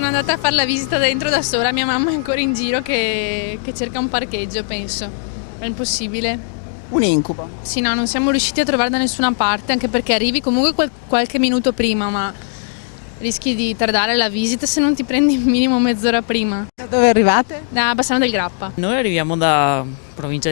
Sono andata a fare la visita dentro da sola, mia mamma è ancora in giro che cerca un parcheggio, penso. È impossibile. Un incubo. Sì, no, non siamo riusciti a trovare da nessuna parte, anche perché arrivi comunque qualche minuto prima, ma rischi di tardare la visita se non ti prendi minimo mezz'ora prima. Da dove arrivate? Da Bassano del Grappa. Noi arriviamo da provincia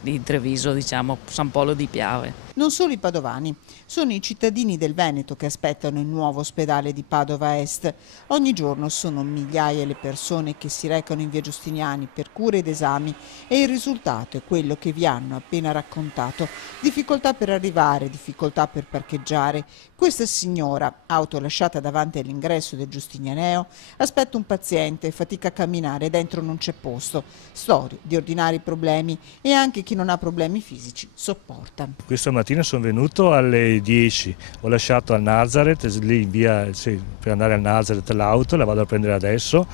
di Treviso, diciamo, San Polo di Piave. Non solo i padovani, sono i cittadini del Veneto che aspettano il nuovo ospedale di Padova Est. Ogni giorno sono migliaia le persone che si recano in via Giustiniani per cure ed esami e il risultato è quello che vi hanno appena raccontato. Difficoltà per arrivare, difficoltà per parcheggiare. Questa signora, auto lasciata davanti all'ingresso del Giustinianeo, aspetta un paziente, fatica a camminare, dentro non c'è posto. Storie di ordinari problemi e anche chi non ha problemi fisici sopporta. Questa mattina sono venuto alle 10, ho lasciato a Nazareth, lì in via, per andare a Nazareth l'auto, la vado a prendere adesso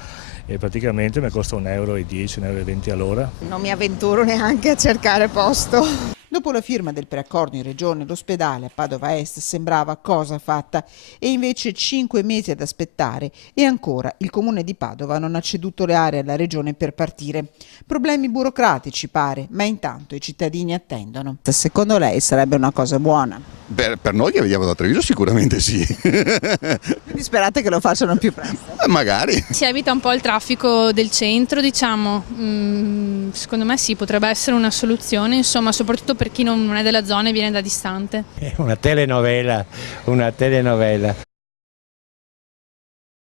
e praticamente mi costa 1,10 euro, 1,20 euro all'ora. Non mi avventuro neanche a cercare posto. Dopo la firma del preaccordo in regione, l'ospedale a Padova Est sembrava cosa fatta e invece 5 mesi ad aspettare e ancora il comune di Padova non ha ceduto le aree alla regione per partire. Problemi burocratici pare, ma intanto i cittadini attendono. Secondo lei sarebbe una cosa buona? Per noi che vediamo da Treviso sicuramente sì. Quindi sperate che lo facciano più presto? Magari. Si evita un po' il traffico del centro, diciamo. Secondo me sì, potrebbe essere una soluzione, insomma, soprattutto per chi non è della zona e viene da distante. È una telenovela.